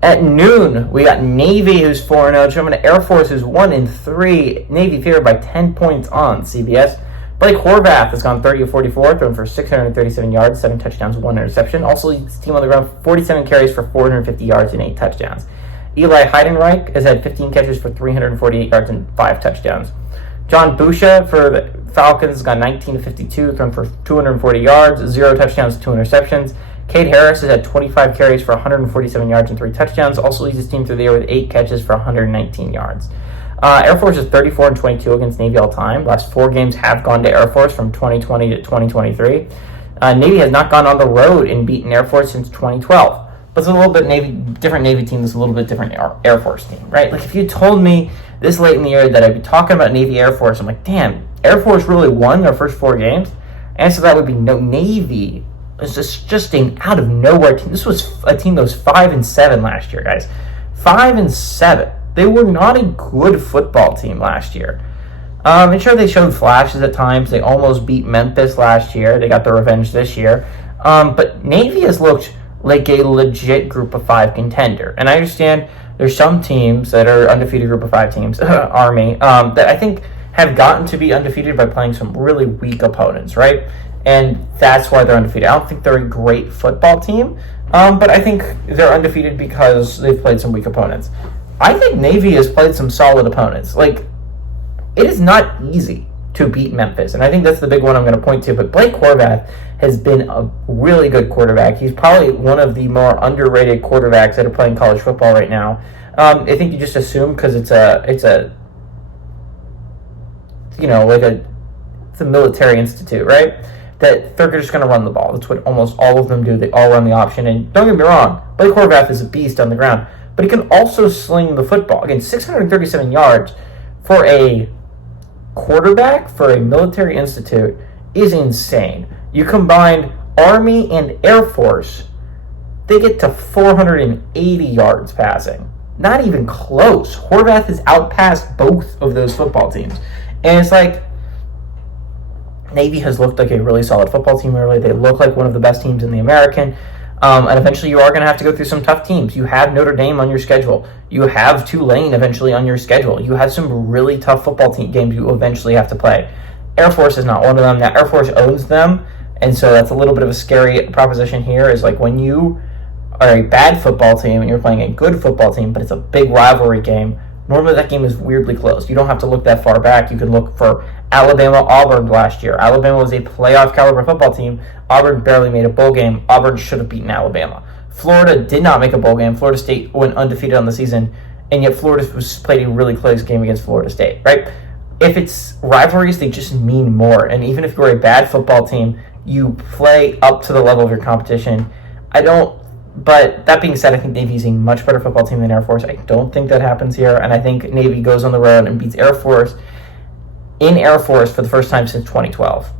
At noon, we got Navy, who's 4-0, jumping to Air Force, who's 1-3. Navy favored by 10 points on CBS. Blake Horvath has gone 30 of 44, thrown for 637 yards, 7 touchdowns, 1 interception. Also leads the team on the ground, 47 carries for 450 yards and 8 touchdowns. Eli Heidenreich has had 15 catches for 348 yards and 5 touchdowns. John Busha for the Falcons has gone 19 of 52, thrown for 240 yards, 0 touchdowns, 2 interceptions. Cade Harris has had 25 carries for 147 yards and 3 touchdowns. Also leads his team through the air with 8 catches for 119 yards. Air Force is 34 and 22 against Navy all time. Last 4 games have gone to Air Force from 2020 to 2023. Navy has not gone on the road and beaten Air Force since 2012. But it's a little bit different Navy team. It's a little bit different Air Force team, right? Like if you told me this late in the year that I'd be talking about Navy Air Force, I'm like, damn, Air Force really won their first 4 games? And so that would be no Navy. It's just an out of nowhere team. This was a team that was 5-7 last year, guys. 5-7. They were not a good football team last year. And sure, they showed flashes at times. They almost beat Memphis last year. They got their revenge this year. But Navy has looked like a legit Group of 5 contender. And I understand there's some teams that are undefeated Group of 5 teams, Army, that I think have gotten to be undefeated by playing some really weak opponents, right? And that's why they're undefeated. I don't think they're a great football team, but I think they're undefeated because they've played some weak opponents. I think Navy has played some solid opponents. Like, it is not easy to beat Memphis, and I think that's the big one I'm going to point to. But Blake Horvath has been a really good quarterback. He's probably one of the more underrated quarterbacks that are playing college football right now. I think you just assume because it's a military institute, right? That they're just going to run the ball. That's what almost all of them do. They all run the option. And don't get me wrong, Blake Horvath is a beast on the ground, but he can also sling the football. Again, 637 yards for a quarterback for a military institute is insane. You combine Army and Air Force, they get to 480 yards passing. Not even close. Horvath has outpassed both of those football teams. And it's like, Navy has looked like a really solid football team early. They look like one of the best teams in the American. And eventually you are going to have to go through some tough teams. You have Notre Dame on your schedule. You have Tulane eventually on your schedule. You have some really tough football team games you eventually have to play. Air Force is not one of them. Now, Air Force owns them, and so that's a little bit of a scary proposition here, is like when you are a bad football team and you're playing a good football team, but it's a big rivalry game, normally that game is weirdly close. You don't have to look that far back. You can look for Alabama-Auburn last year. Alabama was a playoff caliber football team. Auburn barely made a bowl game. Auburn should have beaten Alabama. Florida did not make a bowl game. Florida State went undefeated on the season, and yet Florida played a really close game against Florida State, right? If it's rivalries, they just mean more. And even if you're a bad football team, you play up to the level of your competition. But that being said, I think Navy is a much better football team than Air Force. I don't think that happens here, and I think Navy goes on the road and beats Air Force in Air Force for the first time since 2012.